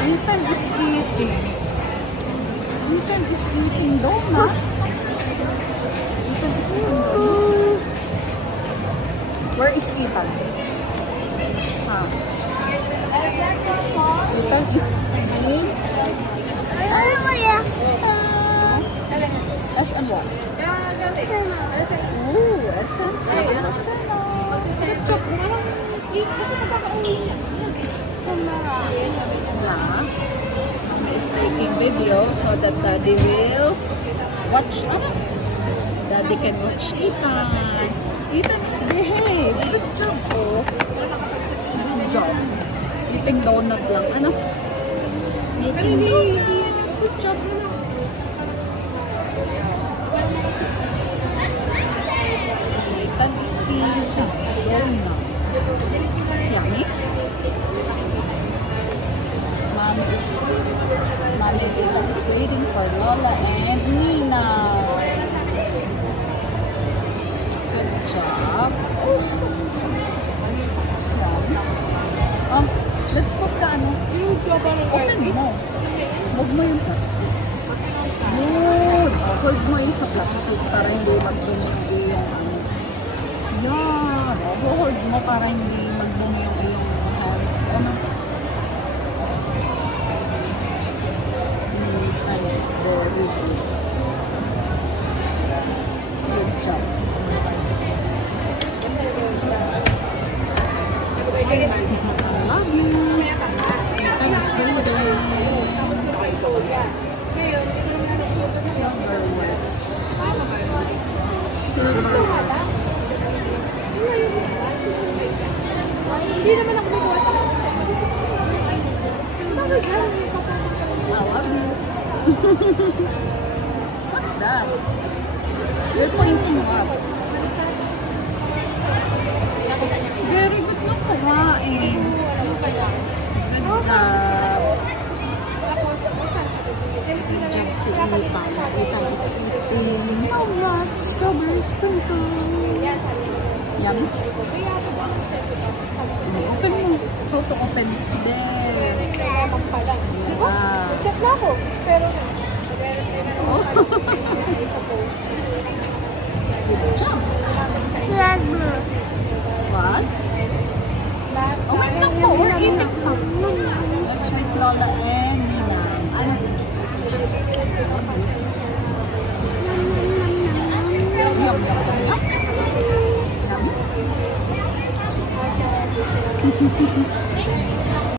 Ethan is eating. Ethan is eating donut. Ethan is eating donut. Where is Ethan? Huh? Ethan is eating. S and what? Ooh, SMC. Good job. Mommy is taking video so that Daddy will watch. Daddy can watch Ethan. Ethan is behave. Good job, oh. Good job. Eating donut lang. Ano? Eating donut. Good job. Ethan is eating donut. It's yummy. Mommy Ethan is waiting for Lola and Nina. Good job. Let's put the ano. Open mo. Huwag mo yung plastic. Good. Hold mo yung sa plastic para hindi magdumi yung ano. Yan. Hold mo para hindi magdumi yung hands. Ano? That is very good. Good job. I love you. Thanks for Silverware. Hindi naman ako magawa sa I love you. What's that? You're pointing up. Very good na kumain. Good job. Good job si Ethan. Ethan is eating strawberry sprinkle. Yummy. Open mo. How to open? There. Wow. Check na ako. Pero oh. Good job. What? Oh, wait lang po. We're eating pa. Let's meet Lola and Nina. Ano? Yum, yum, yum. Yum.